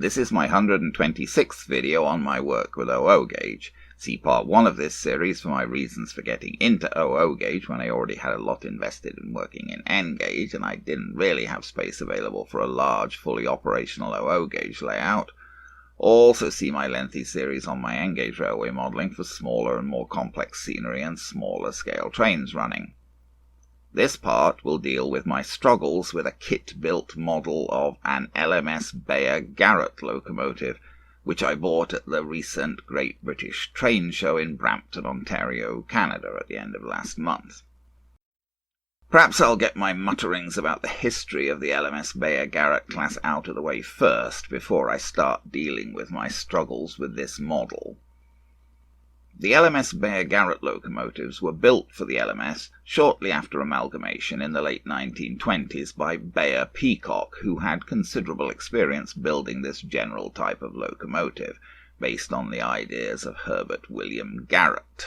This is my 126th video on my work with OO gauge. See part 1 of this series for my reasons for getting into OO gauge when I already had a lot invested in working in N gauge and I didn't really have space available for a large, fully operational OO gauge layout. Also see my lengthy series on my N gauge railway modelling for smaller and more complex scenery and smaller scale trains running. This part will deal with my struggles with a kit-built model of an LMS Beyer-Garratt locomotive, which I bought at the recent Great British Train Show in Brampton, Ontario, Canada at the end of last month. Perhaps I'll get my mutterings about the history of the LMS Beyer-Garratt class out of the way first, before I start dealing with my struggles with this model. The LMS Beyer-Garratt locomotives were built for the LMS shortly after amalgamation in the late 1920s by Beyer-Peacock, who had considerable experience building this general type of locomotive, based on the ideas of Herbert William Garratt.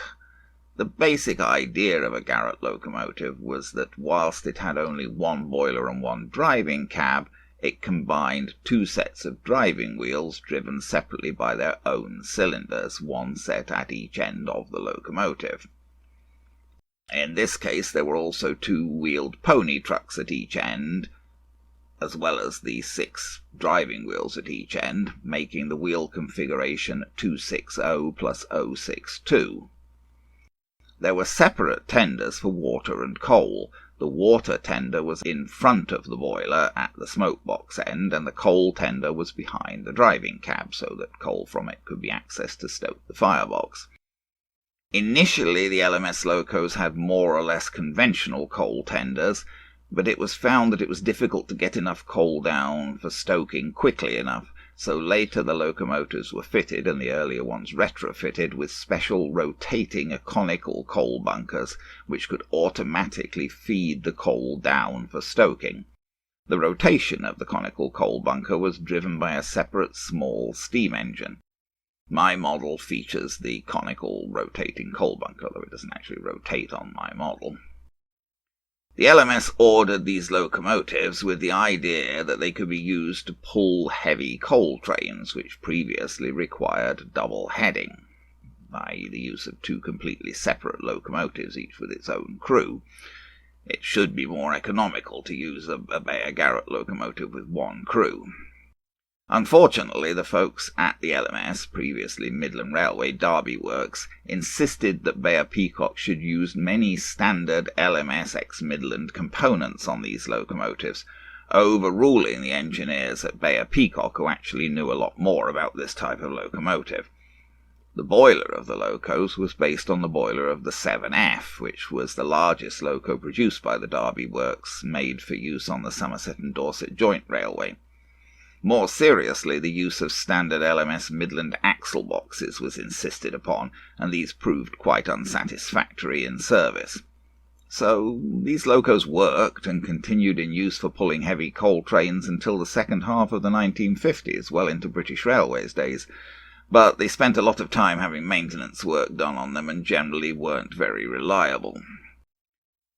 The basic idea of a Garratt locomotive was that whilst it had only one boiler and one driving cab, it combined two sets of driving wheels driven separately by their own cylinders, one set at each end of the locomotive. In this case there were also two wheeled pony trucks at each end, as well as the 6 driving wheels at each end, making the wheel configuration 260 plus 062. There were separate tenders for water and coal. The water tender was in front of the boiler at the smoke box end, and the coal tender was behind the driving cab, so that coal from it could be accessed to stoke the firebox. Initially, the LMS locos had more or less conventional coal tenders, but it was found that it was difficult to get enough coal down for stoking quickly enough, so later the locomotives were fitted, and the earlier ones retrofitted, with special rotating conical coal bunkers, which could automatically feed the coal down for stoking. The rotation of the conical coal bunker was driven by a separate small steam engine. My model features the conical rotating coal bunker, though it doesn't actually rotate on my model. The LMS ordered these locomotives with the idea that they could be used to pull heavy coal trains, which previously required double heading, i.e. the use of 2 completely separate locomotives, each with its own crew. It should be more economical to use a Beyer-Garratt locomotive with 1 crew. Unfortunately, the folks at the LMS, previously Midland Railway Derby Works, insisted that Beyer-Peacock should use many standard LMS ex-Midland components on these locomotives, overruling the engineers at Beyer-Peacock, who actually knew a lot more about this type of locomotive. The boiler of the locos was based on the boiler of the 7F, which was the largest loco produced by the Derby Works, made for use on the Somerset and Dorset Joint Railway. More seriously, the use of standard LMS Midland axle boxes was insisted upon, and these proved quite unsatisfactory in service. So these locos worked and continued in use for pulling heavy coal trains until the second half of the 1950s, well into British Railways days, but they spent a lot of time having maintenance work done on them and generally weren't very reliable.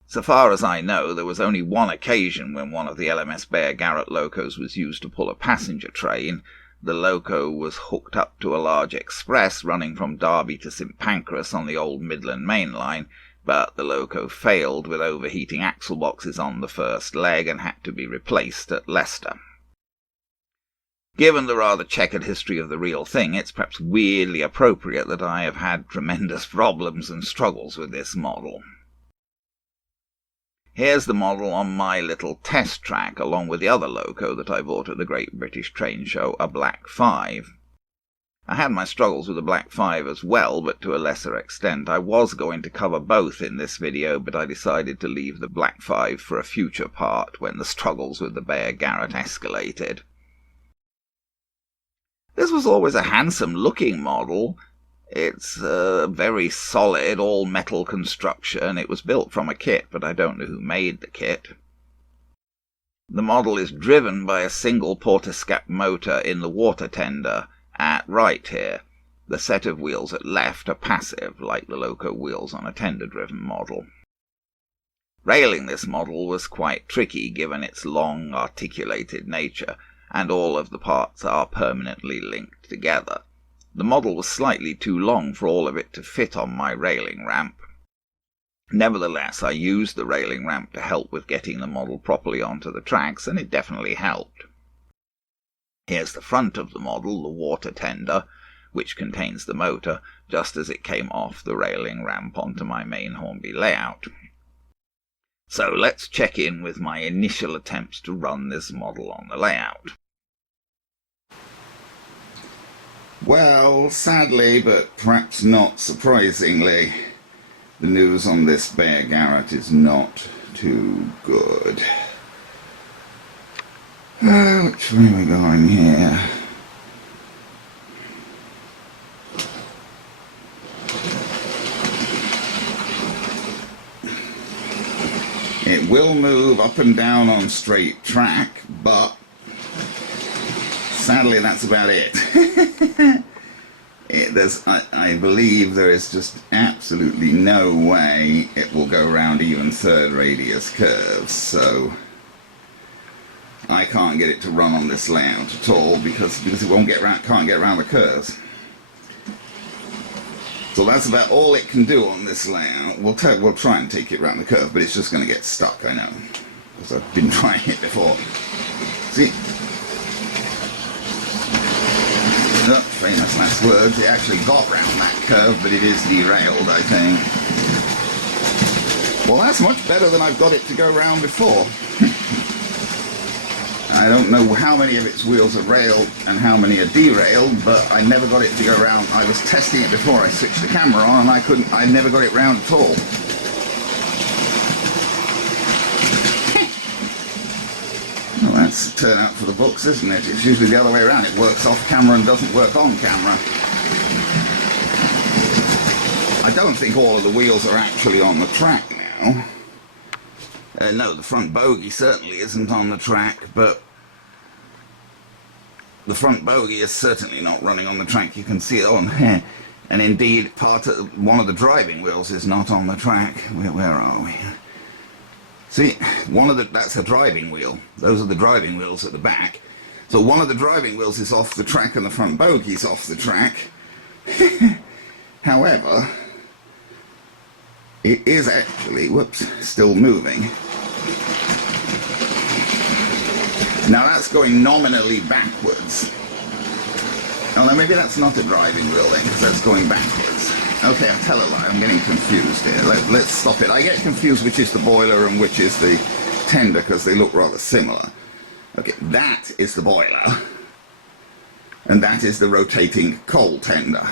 So far as I know, there was only one occasion when one of the LMS Beyer-Garratt locos was used to pull a passenger train. The loco was hooked up to a large express running from Derby to St Pancras on the old Midland Main Line, but the loco failed with overheating axle boxes on the first leg and had to be replaced at Leicester. Given the rather checkered history of the real thing, it's perhaps weirdly appropriate that I have had tremendous problems and struggles with this model. Here's the model on my little test track, along with the other loco that I bought at the Great British Train Show, a Black 5. I had my struggles with the Black 5 as well, but to a lesser extent. I was going to cover both in this video, but I decided to leave the Black 5 for a future part when the struggles with the Beyer-Garratt escalated. This was always a handsome-looking model. It's a very solid, all-metal construction. It was built from a kit, but I don't know who made the kit. The model is driven by a single portascap motor in the water tender at right here. The set of wheels at left are passive, like the loco wheels on a tender-driven model. Railing this model was quite tricky given its long, articulated nature, and all of the parts are permanently linked together. The model was slightly too long for all of it to fit on my railing ramp. Nevertheless, I used the railing ramp to help with getting the model properly onto the tracks, and it definitely helped. Here's the front of the model, the water tender, which contains the motor, just as it came off the railing ramp onto my main Hornby layout. So let's check in with my initial attempts to run this model on the layout. Well, sadly, but perhaps not surprisingly, the news on this Beyer-Garratt is not too good. Which way are we going here? It will move up and down on straight track, but sadly that's about it. I believe there is just absolutely no way it will go around even third radius curves, so I can't get it to run on this layout at all because it can't get around the curves. So that's about all it can do on this layout. We'll try and take it around the curve, but it's just going to get stuck, I know, because I've been trying it before. See? Oh, famous last words. It actually got round that curve, but it is derailed, I think. Well, that's much better than I've got it to go round before. I don't know how many of its wheels are railed and how many are derailed, but I never got it to go round. I was testing it before I switched the camera on, and I never got it round at all. Well, that's a turnout for the books, isn't it? It's usually the other way around. It works off camera and doesn't work on camera. I don't think all of the wheels are actually on the track now. No, the front bogie certainly isn't on the track, but the front bogie is certainly not running on the track. You can see it on here. And indeed, one of the driving wheels is not on the track. Where are we? See, that's a driving wheel. Those are the driving wheels at the back. So one of the driving wheels is off the track and the front bogie's off the track. However, it is actually, still moving. Now that's going nominally backwards. Oh no, maybe that's not a driving wheel then, because that's going backwards. Okay, I'll tell a lie, I'm getting confused here. Let's stop it. I get confused which is the boiler and which is the tender, because they look rather similar. Okay, that is the boiler. And that is the rotating coal tender.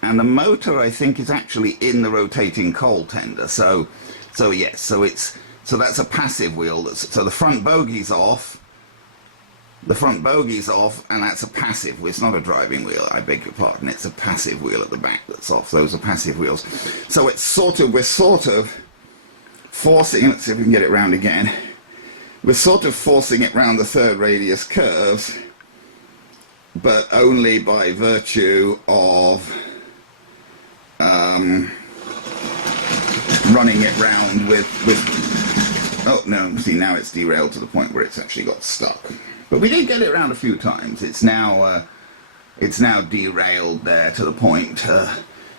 And the motor, I think, is actually in the rotating coal tender. So yes, so that's a passive wheel. So the front bogey's off. The front bogey's off, and that's a passive wheel. It's not a driving wheel, I beg your pardon. It's a passive wheel at the back that's off. Those are passive wheels. So we're sort of forcing, let's see if we can get it round again. We're sort of forcing it round the third radius curves, but only by virtue of running it round with oh no, see, now it's derailed to the point where it's actually got stuck. But we did get it around a few times. It's now derailed there to the point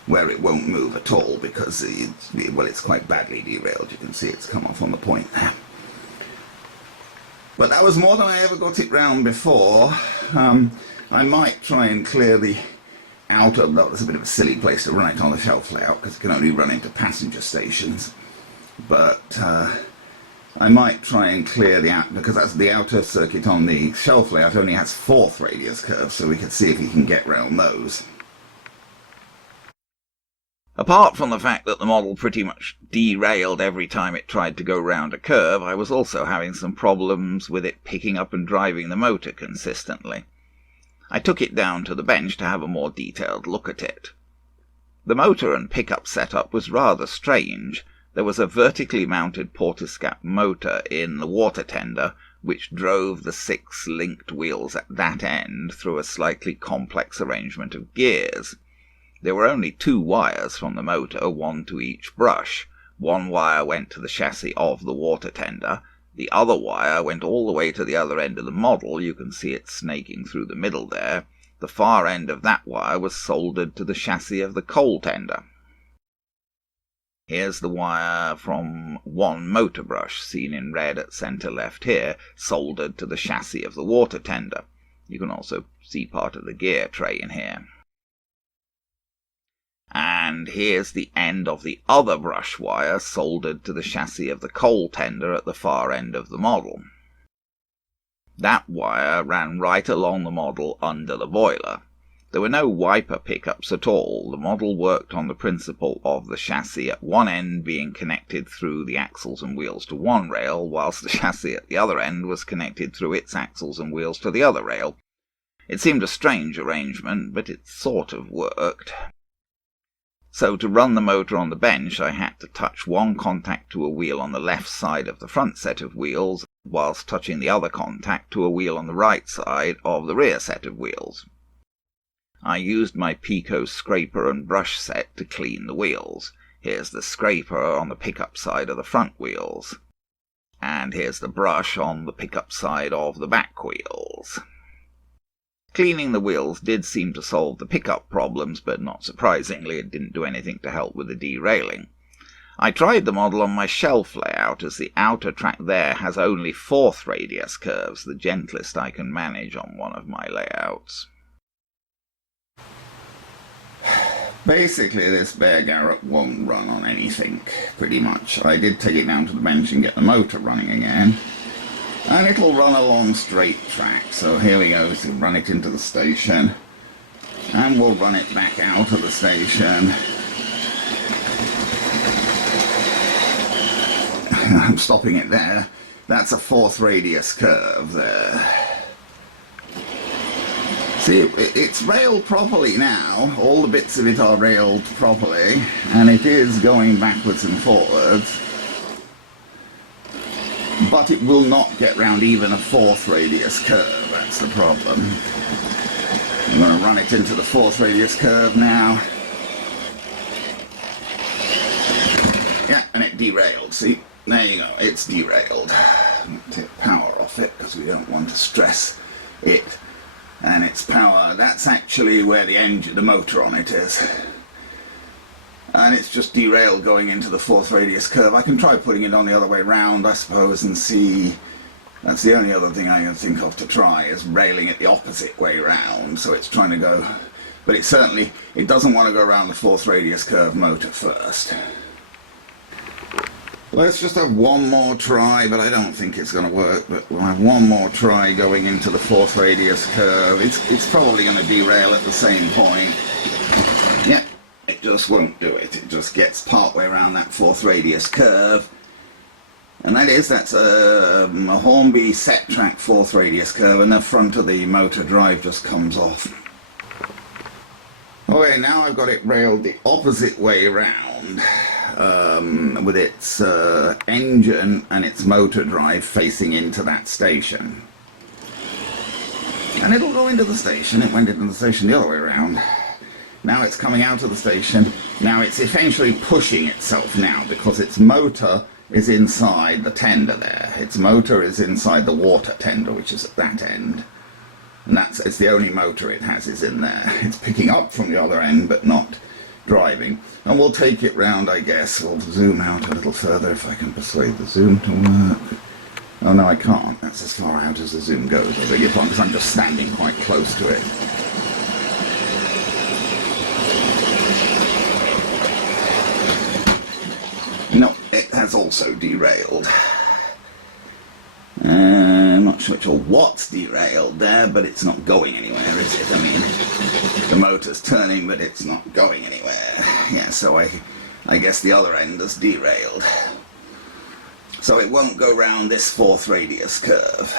where it won't move at all, because it's quite badly derailed. You can see it's come off on the point there. But that was more than I ever got it round before. I might try and clear the outer, though it's a bit of a silly place to run it on the shelf layout, because it can only run into passenger stations. But I might try and clear the outer, because that's the outer circuit on the shelf layout only has 4th radius curves, so we could see if we can get round those. Apart from the fact that the model pretty much derailed every time it tried to go round a curve, I was also having some problems with it picking up and driving the motor consistently. I took it down to the bench to have a more detailed look at it. The motor and pickup setup was rather strange. There was a vertically mounted portiscap motor in the water tender, which drove the 6 linked wheels at that end through a slightly complex arrangement of gears. There were only 2 wires from the motor, one to each brush. One wire went to the chassis of the water tender, The other wire went all the way to the other end of the model. You can see it snaking through the middle there. The far end of that wire was soldered to the chassis of the coal tender. Here's the wire from one motor brush, seen in red at centre left here, soldered to the chassis of the water tender. You can also see part of the gear tray in here. And here's the end of the other brush wire soldered to the chassis of the coal tender at the far end of the model. That wire ran right along the model under the boiler. There were no wiper pickups at all. The model worked on the principle of the chassis at one end being connected through the axles and wheels to one rail, whilst the chassis at the other end was connected through its axles and wheels to the other rail. It seemed a strange arrangement, but it sort of worked. So to run the motor on the bench, I had to touch one contact to a wheel on the left side of the front set of wheels, whilst touching the other contact to a wheel on the right side of the rear set of wheels. I used my Pico scraper and brush set to clean the wheels. Here's the scraper on the pickup side of the front wheels. And here's the brush on the pickup side of the back wheels. Cleaning the wheels did seem to solve the pickup problems, but not surprisingly, it didn't do anything to help with the derailing. I tried the model on my shelf layout, as the outer track there has only 4th radius curves, the gentlest I can manage on one of my layouts. Basically, this Beyer-Garratt won't run on anything, pretty much. I did take it down to the bench and get the motor running again. And it'll run along straight track. So here we go, to run it into the station. And we'll run it back out of the station. I'm stopping it there. That's a 4th radius curve there. See, it's railed properly now. All the bits of it are railed properly, and it is going backwards and forwards. But it will not get round even a 4th radius curve. That's the problem. I'm going to run it into the 4th radius curve now. Yeah, and it derailed. See, there you go. It's derailed. Take power off it because we don't want to stress it. And its power, that's actually where the engine, the motor on it is. And it's just derailed going into the 4th radius curve. I can try putting it on the other way round, I suppose, and see. That's the only other thing I can think of to try, is railing it the opposite way round. So it's trying to go, but it doesn't want to go around the 4th radius curve motor first. Let's just have one more try, but I don't think it's going to work, but we'll have one more try going into the 4th radius curve. It's probably going to derail at the same point. Yeah, it just won't do it. It just gets part way around that 4th radius curve. And that's a Hornby set track 4th radius curve, and the front of the motor drive just comes off. Okay, now I've got it railed the opposite way round. With its engine and its motor drive facing into that station. And it'll go into the station. It went into the station the other way around. Now it's coming out of the station. Now it's essentially pushing itself now because its motor is inside the tender there. Its motor is inside the water tender, which is at that end. And it's the only motor it has is in there. It's picking up from the other end, but not driving. And we'll take it round, I guess. We'll zoom out a little further if I can persuade the zoom to work. Oh no, I can't. That's as far out as the zoom goes. I beg your pardon, because I'm just standing quite close to it. No, it has also derailed. I'm not sure what's derailed there, but it's not going anywhere, is it? I mean, the motor's turning, but it's not going anywhere. Yeah, so I guess the other end is derailed. So it won't go round this 4th radius curve.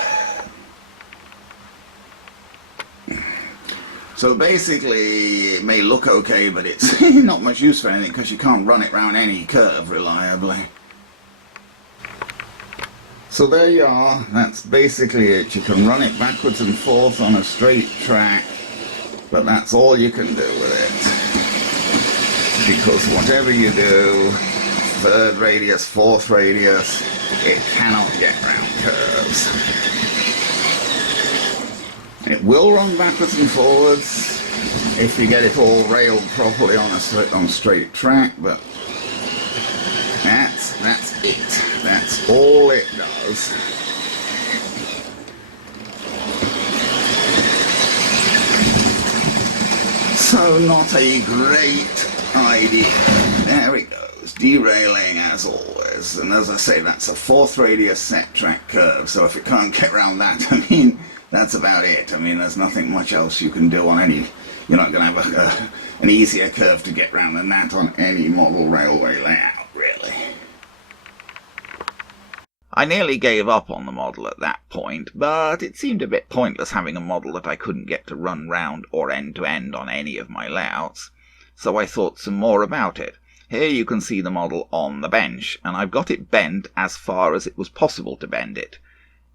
So basically, it may look okay, but it's not much use for anything because you can't run it round any curve reliably. So there you are, that's basically it. You can run it backwards and forth on a straight track, but that's all you can do with it. Because whatever you do, third radius, fourth radius. It cannot get round curves. It will run backwards and forwards if you get it all railed properly on a straight track, but that's it. That's all it does. So not a great idea. There it goes, derailing as always. And as I say, that's a fourth radius set track curve, so if it can't get around that, I mean, that's about it. I mean, there's nothing much else you can do on any... You're not going to have an easier curve to get round than that on any model railway layout, really. I nearly gave up on the model at that point, but it seemed a bit pointless having a model that I couldn't get to run round or end to end on any of my layouts, so I thought some more about it. Here you can see the model on the bench, and I've got it bent as far as it was possible to bend it.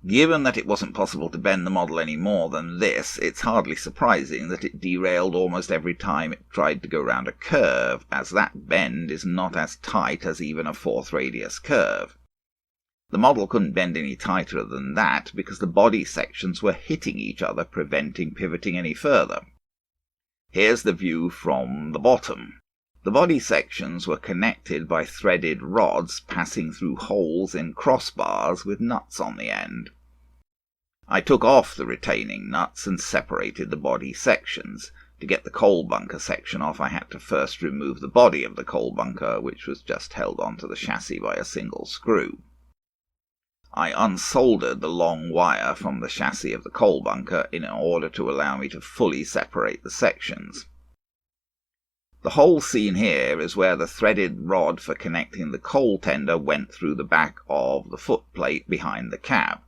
Given that it wasn't possible to bend the model any more than this, it's hardly surprising that it derailed almost every time it tried to go round a curve, as that bend is not as tight as even a fourth radius curve. The model couldn't bend any tighter than that because the body sections were hitting each other, preventing pivoting any further. Here's the view from the bottom. The body sections were connected by threaded rods passing through holes in crossbars with nuts on the end. I took off the retaining nuts and separated the body sections. To get the coal bunker section off, I had to first remove the body of the coal bunker, which was just held onto the chassis by a single screw. I unsoldered the long wire from the chassis of the coal bunker in order to allow me to fully separate the sections. The hole seen here is where the threaded rod for connecting the coal tender went through the back of the footplate behind the cab.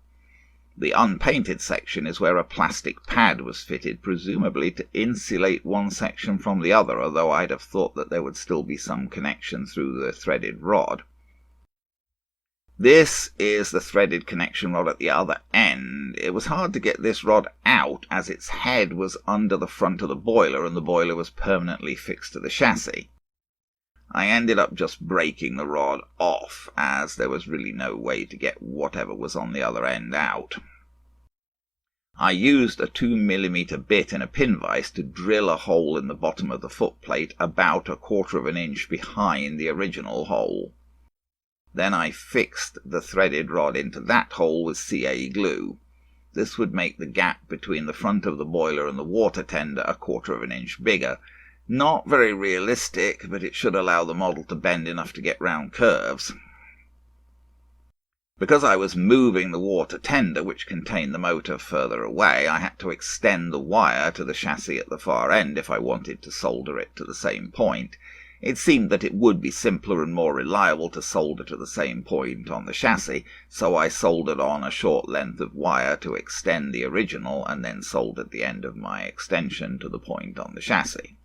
The unpainted section is where a plastic pad was fitted, presumably to insulate one section from the other, although I'd have thought that there would still be some connection through the threaded rod. This is the threaded connection rod at the other end. It was hard to get this rod out as its head was under the front of the boiler and the boiler was permanently fixed to the chassis. I ended up just breaking the rod off, as there was really no way to get whatever was on the other end out. I used a 2mm bit and a pin vise to drill a hole in the bottom of the footplate about 1/4 of an inch behind the original hole. Then I fixed the threaded rod into that hole with CA glue. This would make the gap between the front of the boiler and the water tender 1/4 of an inch bigger. Not very realistic, but it should allow the model to bend enough to get round curves. Because I was moving the water tender, which contained the motor, further away, I had to extend the wire to the chassis at the far end if I wanted to solder it to the same point. It seemed that it would be simpler and more reliable to solder to the same point on the chassis, so I soldered on a short length of wire to extend the original and then soldered the end of my extension to the point on the chassis.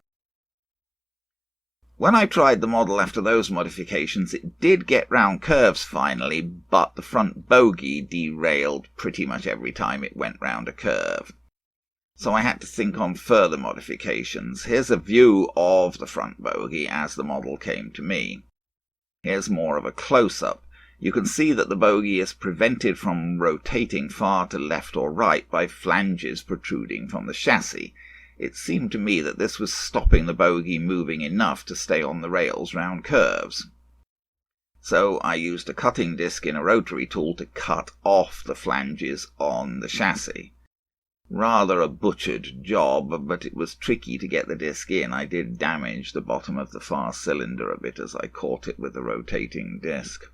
When I tried the model after those modifications, it did get round curves finally, but the front bogie derailed pretty much every time it went round a curve. So I had to think on further modifications. Here's a view of the front bogie as the model came to me. Here's more of a close-up. You can see that the bogie is prevented from rotating far to left or right by flanges protruding from the chassis. It seemed to me that this was stopping the bogie moving enough to stay on the rails round curves. So I used a cutting disc in a rotary tool to cut off the flanges on the chassis. Rather a butchered job, but it was tricky to get the disc in. I did damage the bottom of the far cylinder a bit as I caught it with the rotating disc.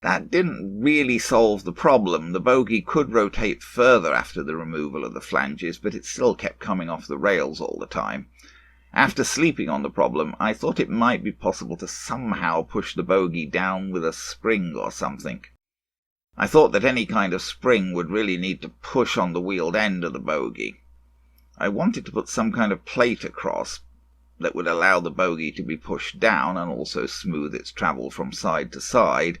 That didn't really solve the problem. The bogie could rotate further after the removal of the flanges, but it still kept coming off the rails all the time. After sleeping on the problem, I thought it might be possible to somehow push the bogie down with a spring or something. I thought that any kind of spring would really need to push on the wheeled end of the bogie. I wanted to put some kind of plate across that would allow the bogie to be pushed down and also smooth its travel from side to side,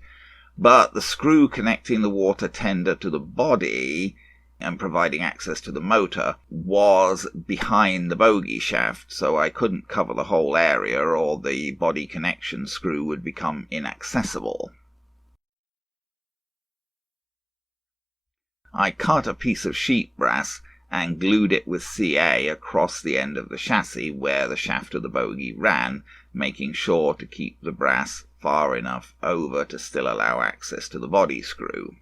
but the screw connecting the water tender to the body and providing access to the motor was behind the bogie shaft, so I couldn't cover the whole area or the body connection screw would become inaccessible. I cut a piece of sheet brass and glued it with CA across the end of the chassis where the shaft of the bogie ran, making sure to keep the brass far enough over to still allow access to the body screw.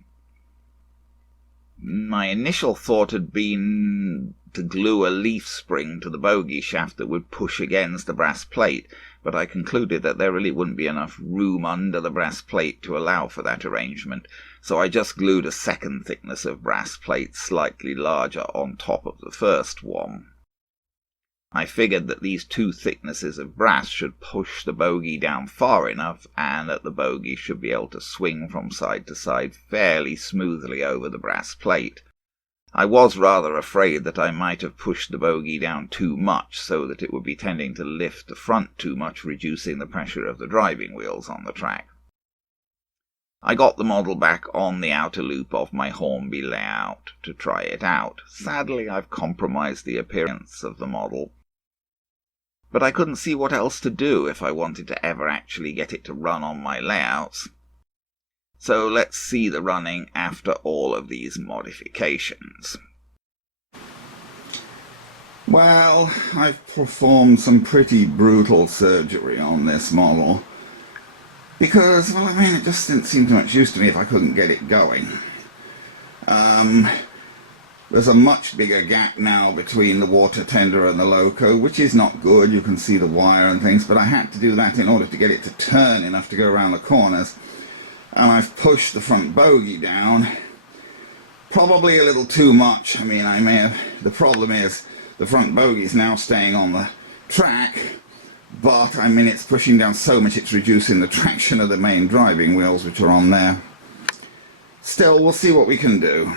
My initial thought had been to glue a leaf spring to the bogie shaft that would push against the brass plate, but I concluded that there really wouldn't be enough room under the brass plate to allow for that arrangement, so I just glued a second thickness of brass plate slightly larger on top of the first one. I figured that these two thicknesses of brass should push the bogie down far enough and that the bogie should be able to swing from side to side fairly smoothly over the brass plate. I was rather afraid that I might have pushed the bogie down too much so that it would be tending to lift the front too much, reducing the pressure of the driving wheels on the track. I got the model back on the outer loop of my Hornby layout to try it out. Sadly, I've compromised the appearance of the model, but I couldn't see what else to do if I wanted to ever actually get it to run on my layouts. So let's see the running after all of these modifications. Well, I've performed some pretty brutal surgery on this model because, well, I mean, it just didn't seem too much use to me if I couldn't get it going. There's a much bigger gap now between the water tender and the loco, which is not good. You can see the wire and things, but I had to do that in order to get it to turn enough to go around the corners. And I've pushed the front bogie down, probably a little too much. I mean, the problem is the front bogie is now staying on the track, but I mean, it's pushing down so much it's reducing the traction of the main driving wheels, which are on there. Still, we'll see what we can do.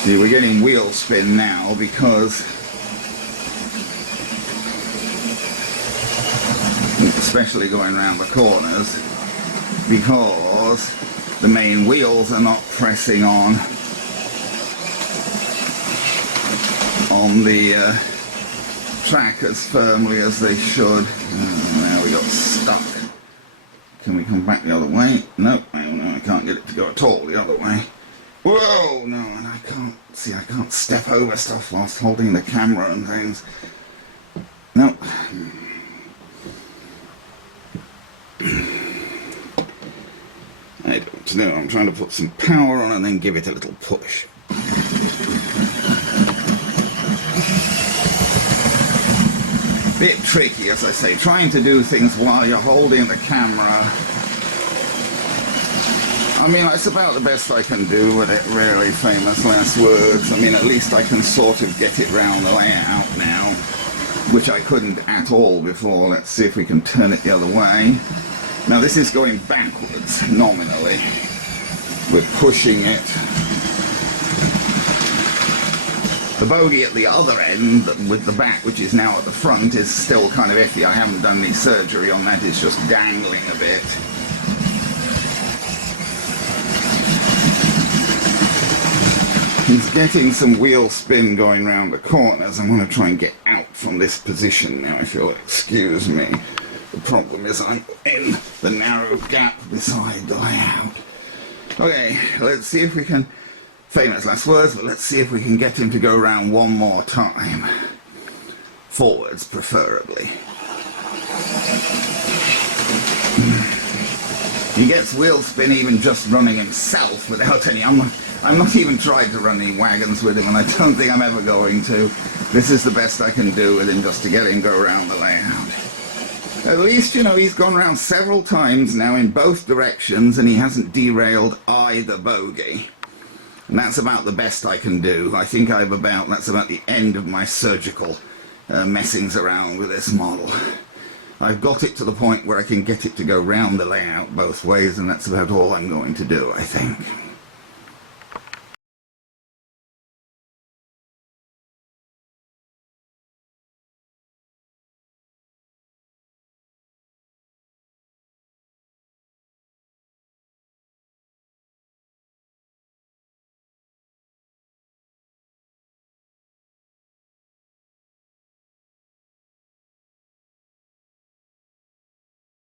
See, we're getting wheel spin now because, especially going around the corners, because the main wheels are not pressing on the track as firmly as they should. Now we got stuck. Can we come back the other way? Nope, no, I can't get it to go at all the other way. Whoa, no, and I can't step over stuff whilst holding the camera and things. Nope. I don't know, I'm trying to put some power on and then give it a little push. Bit tricky, as I say, trying to do things while you're holding the camera. I mean, it's about the best I can do with it, really. Famous last words. I mean, at least I can sort of get it round the layout now, which I couldn't at all before. Let's see if we can turn it the other way. Now this is going backwards, nominally. We're pushing it. The bogie at the other end, with the back, which is now at the front, is still kind of iffy. I haven't done any surgery on that, it's just dangling a bit. He's getting some wheel spin going round the corners. I'm going to try and get out from this position now, if you'll excuse me. The problem is I'm in the narrow gap beside the layout. Okay, let's see if we can, famous last words, but let's see if we can get him to go round one more time. Forwards, preferably. He gets wheel spin even just running himself without any... I'm not even tried to run any wagons with him, and I don't think I'm ever going to. This is the best I can do with him, just to get him go around the layout. At least, you know, he's gone around several times now in both directions, and he hasn't derailed either bogie. And that's about the best I can do. I think that's about the end of my surgical messings around with this model. I've got it to the point where I can get it to go round the layout both ways, and that's about all I'm going to do, I think.